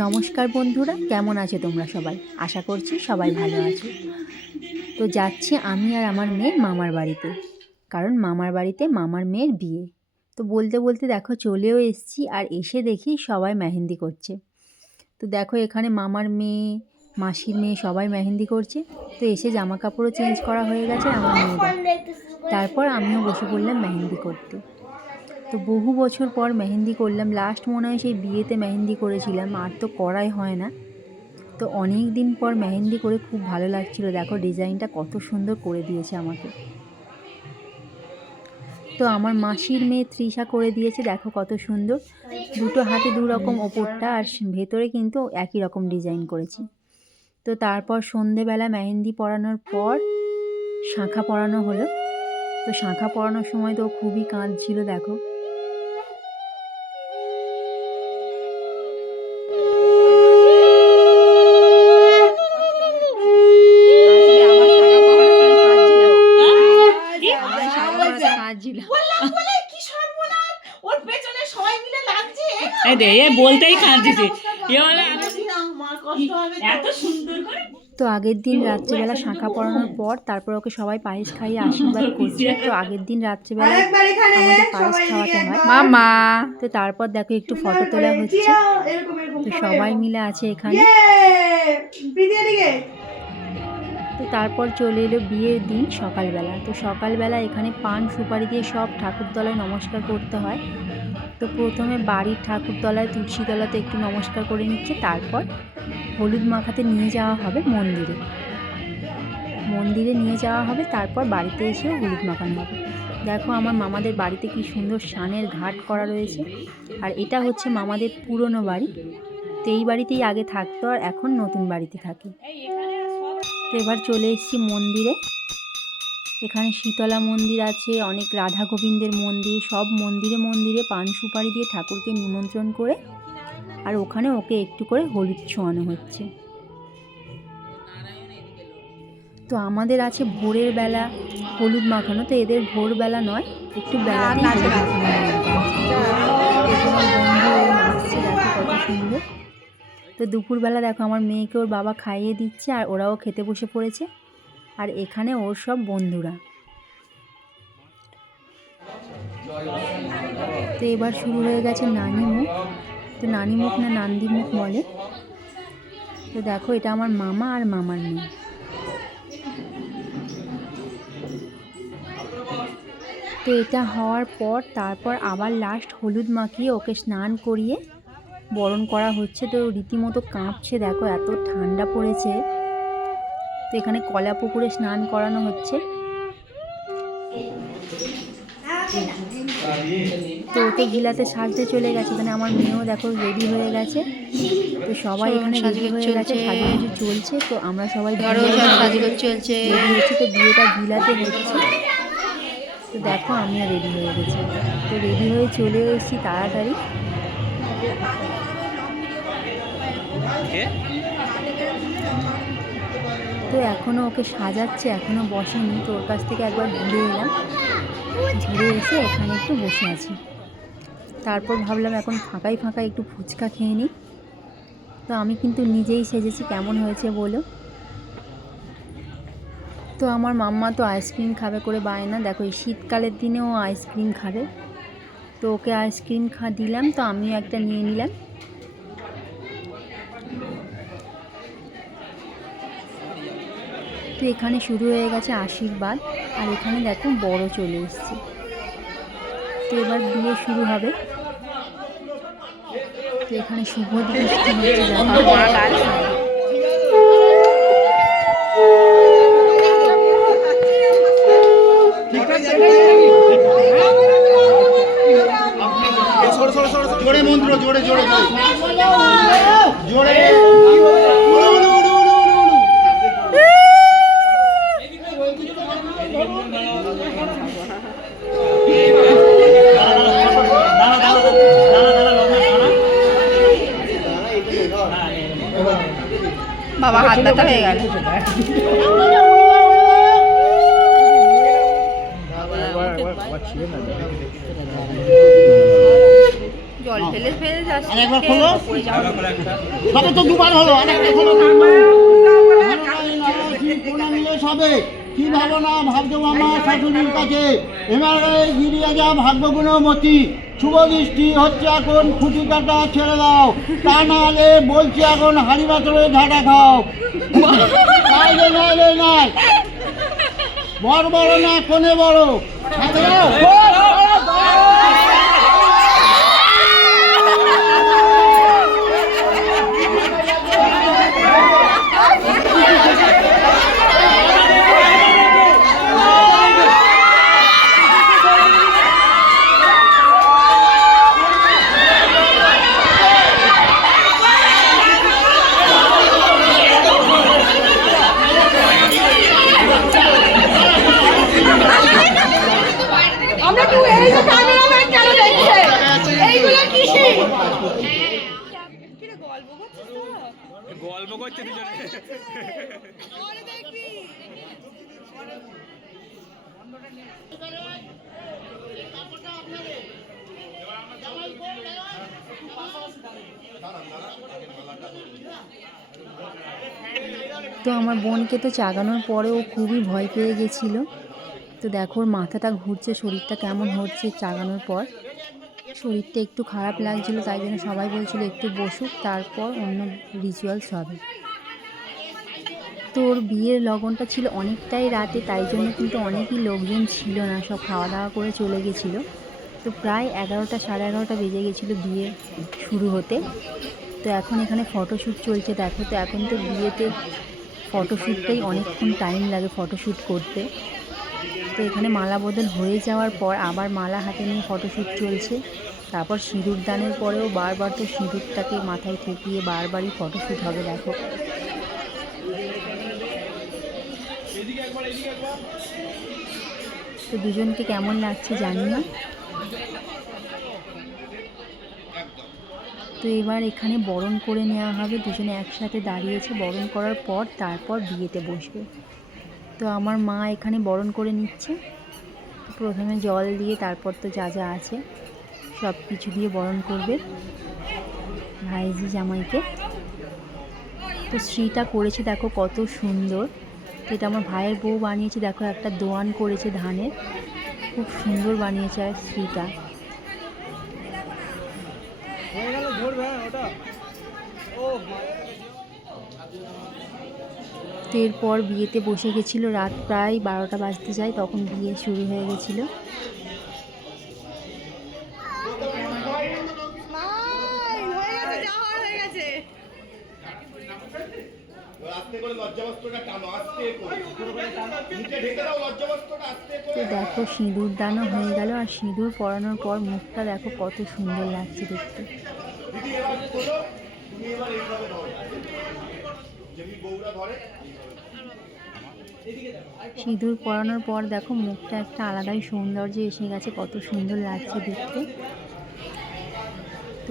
নমস্কার বন্ধুরা, কেমন আছো তোমরা সবাই? আশা করছি সবাই ভালো আছো। তো যাচ্ছি আমি আর আমার মেয়ে মামার বাড়িতে, কারণ মামার বাড়িতে মামার মেয়ের বিয়ে। তো বলতে বলতে দেখো চলেও এসছি আর এসে দেখি সবাই মেহেন্দি করছে। তো দেখো এখানে মামার মেয়ে, মাসির মেয়ে সবাই মেহেন্দি করছে। তো এসে জামা কাপড়ও চেঞ্জ করা হয়ে গেছে আমার মেয়েদের। তারপর আমিও বসে পড়লাম মেহেন্দি করতে। তো বহু বছর পর মেহেন্দি করলাম। লাস্ট মনে হয় সেই বিয়েতে মেহেন্দি করেছিলাম। আর তো করাই হয় না। তো অনেক দিন পর মেহেন্দি করে খুব ভালো লাগছিল। দেখো ডিজাইনটা কত সুন্দর করে দিয়েছে আমাকে। তো আমার মাসির মেয়ে তৃষা করে দিয়েছে। দেখো কত সুন্দর। দুটো হাতে দু রকম ওপরটা আর ভেতরে কিন্তু একই রকম ডিজাইন করেছি। তো তারপর সন্ধেবেলা মেহেন্দি পরানোর পর শাঁখা পরানো হলো। তো শাঁখা পরানোর সময় তো খুবই কাঁদছিল, দেখো। দে এ বলতেই কাঁদছে এ বলে আমার কষ্ট হবে তো। এত সুন্দর করে? তো আগের দিন রাত্রেবেলা শাঁখা পরানোর পর তারপর ওকে সবাই পায়েস খাইয়ে আশীর্বাদ করছে। তো আগের দিন রাত্রেবেলা আমাদের পায়েস খাওয়াতে হয়। মামা তো তারপর দেখো একটু ফটো তোলা হচ্ছে। জিয়া, এরকম এরকম তো সবাই মিলে আছে এখানে। ইয়ে। তো তারপর চলে এলো বিয়ের দিন সকালবেলা। তো সকালবেলা এখানে পান সুপারি দিয়ে সব ঠাকুরতলায় নমস্কার করতে হয়। তো প্রথমে বাড়ির ঠাকুরতলায়, তুলসীতলাতে একটু নমস্কার করে নিচ্ছে, তারপর হলুদ মাখাতে নিয়ে যাওয়া হবে মন্দিরে। মন্দিরে নিয়ে যাওয়া হবে, তারপর বাড়িতে এসেও হলুদ মাখানো হবে। দেখো আমার মামাদের বাড়িতে কি সুন্দর সানের ঘাট করা রয়েছে, আর এটা হচ্ছে মামাদের পুরনো বাড়ি। তো এই বাড়িতেই আগে থাকতো আর এখন নতুন বাড়িতে থাকে। তো এবার চলে এসেছি মন্দিরে। এখানে শীতলা মন্দির আছে অনেক রাধা গোবিন্দের মন্দির সব মন্দিরে মন্দিরে পান সুপারি দিয়ে ঠাকুরকে নিমন্ত্রণ করে আর ওখানে ওকে একটু করে হলুদ ছোঁয়ানো হচ্ছে। তো আমাদের আছে ভোরের বেলা হলুদ মাখানো তো এদের ভোরবেলা নয় একটু হলুদ মাখানো। হয়ে সুন্দর তো দুপুরবেলা দেখো আমার মেয়েকে ওর বাবা খাইয়ে দিচ্ছে আর ওরাও খেতে বসে পড়েছে। আর এখানে ওর সব বন্ধুরা। তো এবার শুরু হয়ে গেছে নানি মুখ। তো নানি মুখ না নান্দি মুখ বলে। তো দেখো, এটা আমার মামা আর মামার মেয়ে। তো এটা হওয়ার পর, তারপর আবার লাস্ট হলুদ মাখিয়ে ওকে স্নান করিয়ে বরণ করা হচ্ছে। তো রীতিমতো কাঁপছে। দেখো, এত ঠান্ডা পড়েছে। তো এখানে কলা পুকুরে স্নান করানো হচ্ছে। তো ও তো গিলাতে সাজতে চলে গেছে। মানে আমার মেয়েও দেখো রেডি হয়ে গেছে। তো সবাই এখানে রেডি হয়ে গেছে। সাজুগুজু চলছে। তো আমরা সবাই সাজুগুজু চলছে। রেডি হচ্ছে। তো বিয়েটা গিলাতে হচ্ছে। তো দেখো আমিও রেডি হয়ে গেছি। তো রেডি হয়ে চলে এসেছি তাড়াতাড়ি। তো এখনও ওকে সাজাচ্ছে এখনও বসেনি, তো ওর কাছ থেকে একবার ঘুরে এলাম। ঘুরে এসে এখানে একটু বসে আছি। তারপর ভাবলাম এখন ফাঁকাই ফাঁকা একটু ফুচকা খেয়ে নিই। তো আমি কিন্তু নিজেই সেজেছি, কেমন হয়েছে বলো? তো আমার মাম্মা তো আইসক্রিম খাবে করে বায়না দেখো, এই শীতকালের দিনেও আইসক্রিম খাবে। তো ওকে আইসক্রিম খা, দিলাম, তো আমিও একটা নিয়ে নিলাম। তো এখানে শুরু হয়ে গেছে আশীর্বাদ। আর এখানে দেখো বড় চলে এসছে। তো এবার বিয়ে শুরু হবে। তো এখানে শুভ দেখো। জোরে মন্ত্র জোরে জোরে জোরে। বাবা হাত ব্যথা হয়ে গেল। জল ফেলে ফেলে যাচ্ছে আর খোলো। পড়ে তো দুবার হলো আরেকটা হলো সবে কি ভাবনা ভাবছ আমার শাশুড়ির কাছে। এবারে গিরিয়া যা ভাগ্য গুণমতি শুভ দৃষ্টি হচ্ছে এখন খুঁটি কাটা ছেড়ে দাও। তা নাহলে বলছি এখন হাড়ি বাতরে ঝাঁটা খাও। নাই রে নাই। রে নাই বড় বড় না কোনে বড় সাথে দাও। আমরা তো এই যে ক্যামেরাম্যান কেন দেখছে এইগুলো কিসে গল্প করছে দুজনে তো আমার বোনকে তো চাগানোর পরে ও খুবই ভয় পেয়ে গেছিল। তো দেখো, ওর মাথাটা ঘুরছে, শরীরটা কেমন হচ্ছে চাগানোর পর। শরীরটা একটু খারাপ লাগছিল, তাই জন্য সবাই বলছিল একটু বসুক, তারপর অন্য রিচুয়ালস হবে। তো ওর বিয়ের লগনটা ছিল অনেকটাই রাতে, তাই জন্য কিন্তু অনেকই লোকজন ছিল না। সব খাওয়া দাওয়া করে চলে গেছিল। তো প্রায় এগারোটা, সাড়ে এগারোটা বেজে গেছিল বিয়ে শুরু হতে। তো এখন এখানে ফটোশ্যুট চলছে, দেখো তো এখন তো বিয়েতে ফটোশ্যুটটাই অনেকক্ষণ টাইম লাগে ফটোশ্যুট করতে। তো এখানে মালা বদল হয়ে যাওয়ার পর আবার মালা হাতে নিয়ে ফটোশ্যুট চলছে। তারপর সিঁদুর দানের পরেও বারবার তো সিঁদুরটাকে মাথায় ঠেকিয়ে বারবারই ফটোশ্যুট হবে, দেখো। তো দুজনকে কেমন লাগছে জানি না। তো এবার এখানে বরণ করে নেওয়া হবে দুজনে একসাথে দাঁড়িয়েছে। বরণ করার পর তারপর বিয়েতে বসবে। তো আমার মা এখানে বরণ করে নিচ্ছে। প্রথমে জল দিয়ে তারপর তো যা যা আছে সব কিছু দিয়ে বরণ করবে ভাইজি জামাইকে। তো শ্রীটা করেছে দেখো কত সুন্দর। তো এটা আমার ভাইয়ের বউ বানিয়েছে দেখো একটা দোয়ান করেছে ধানের। খুব সুন্দর বানিয়েছে আর তো এরপর বিয়েতে বসে গেছিল রাত প্রায় বারোটা বাজতে যায় তখন বিয়ে শুরু হয়ে গেছিল। দেখো সিঁদুর দানও হয়ে গেল আর সিঁদুর পরানোর পর মুখটা দেখো কত সুন্দর লাগছে দেখতে। সিঁদুর পরানোর পর দেখো মুখটা একটা আলাদাই সৌন্দর্য এসে গেছে কত সুন্দর লাগছে দেখতে।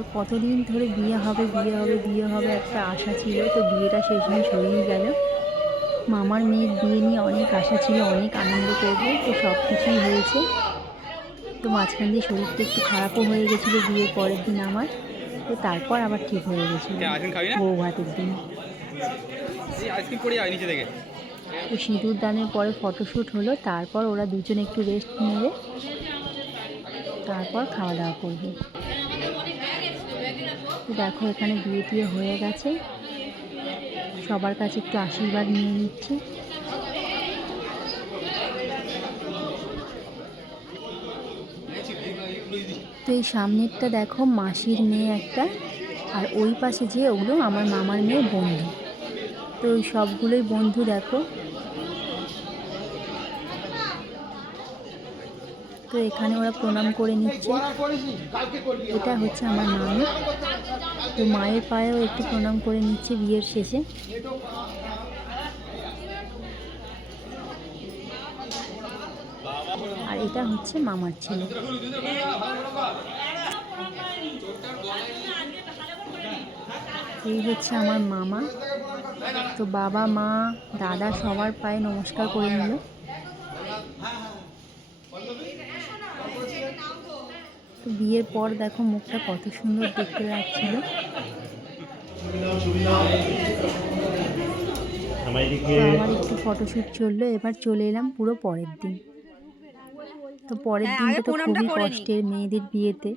তো কতদিন ধরে বিয়ে হবে বিয়ে হবে বিয়ে হবে একটা আশা ছিল। তো বিয়েটা শেষমেশ হয়েই গেল। মামার মেয়ের বিয়ে নিয়ে অনেক আশা ছিল অনেক আনন্দ করব তো সব কিছুই হয়েছে। তো মাঝখান দিয়ে শরীরটা একটু খারাপও হয়ে গেছিল বিয়ের পরের দিন আমার। তো তারপর আবার ঠিক হয়ে গেছিল। বউ ভাতের দিন। তো সিঁদুর দানের পরে ফটোশ্যুট হলো তারপর ওরা দুজন একটু রেস্ট নেবে তারপর খাওয়া দাওয়া করবে। দেখো, এখানে বিয়ে টিয়ে হয়ে গেছে। সবার কাছে একটু আশীর্বাদ নিয়ে নিচ্ছি। তো এই সামনেরটা দেখো, মাসির মেয়ে একটা, আর ওই পাশে যে ওগুলো আমার মামার মেয়ে বন্ধু। তো ওই সবগুলোই বন্ধু দেখো। তো এখানে ওরা প্রণাম করে নিচ্ছে। এটা হচ্ছে আমার মামি তো মায়ের পায়েও একটু প্রণাম করে নিচ্ছে বিয়ের শেষে। আর এটা হচ্ছে মামার ছেলে। এই হচ্ছে আমার মামা। তো বাবা, মা, দাদা সবার পায়ে নমস্কার করে নিল। তো বিয়ের পর দেখো মুখটা কত সুন্দর দেখতে লাগছিল। তো আবার একটু ফটোশ্যুট চলল এবার চলে এলাম পুরো পরের দিন। তো পরের হ্যাঁ, দিনটা তো খুবই কষ্টের মেয়েদের বিয়েতে।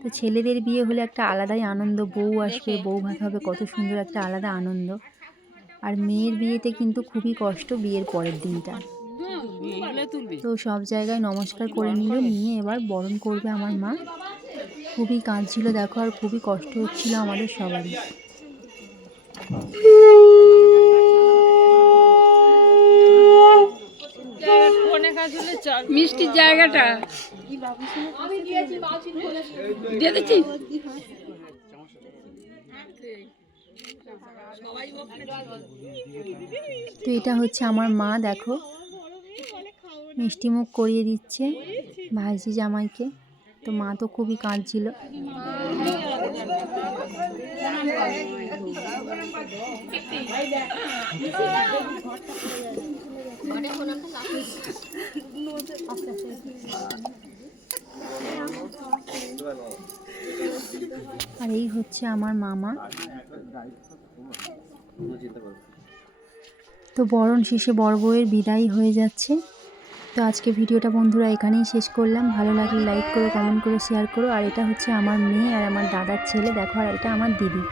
তো ছেলেদের বিয়ে হলে একটা আলাদাই আনন্দ বউ আসবে বউ ভাত হবে কত সুন্দর একটা আলাদা আনন্দ। আর মেয়ের বিয়েতে কিন্তু খুবই কষ্ট বিয়ের পরের দিনটা। তো সব জায়গায় নমস্কার করে নিল নিয়ে এবার বরণ করবে আমার মা। খুবই কাঁদছিল দেখো আর খুবই কষ্ট হচ্ছিল আমাদের সবারই। মিষ্টির জায়গাটা। দিয়ে দিচ্ছি। তো এটা হচ্ছে আমার মা দেখো। মিষ্টি মুখ করিয়ে দিচ্ছে ভাইজি জামাইকে। তো মা তো খুবই কাঁদছিল। আর এই হচ্ছে আমার মামা। তো বরণ শেষে বড় বউয়ের বিদায় হয়ে যাচ্ছে। তো আজকে ভিডিওটা বন্ধুরা এখানেই শেষ করলাম। ভালো লাগলে লাইক করো কমেন্ট করো শেয়ার করো। আর এটা হচ্ছে আমার মেয়ে আর আমার দাদার ছেলে। দেখো, আর এটা আমার দিদি।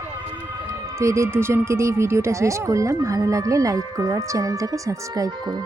তো এদের দুজনকে দিয়ে ভিডিওটা শেষ করলাম। ভালো লাগলে লাইক করো আর চ্যানেলটাকে সাবস্ক্রাইব করো।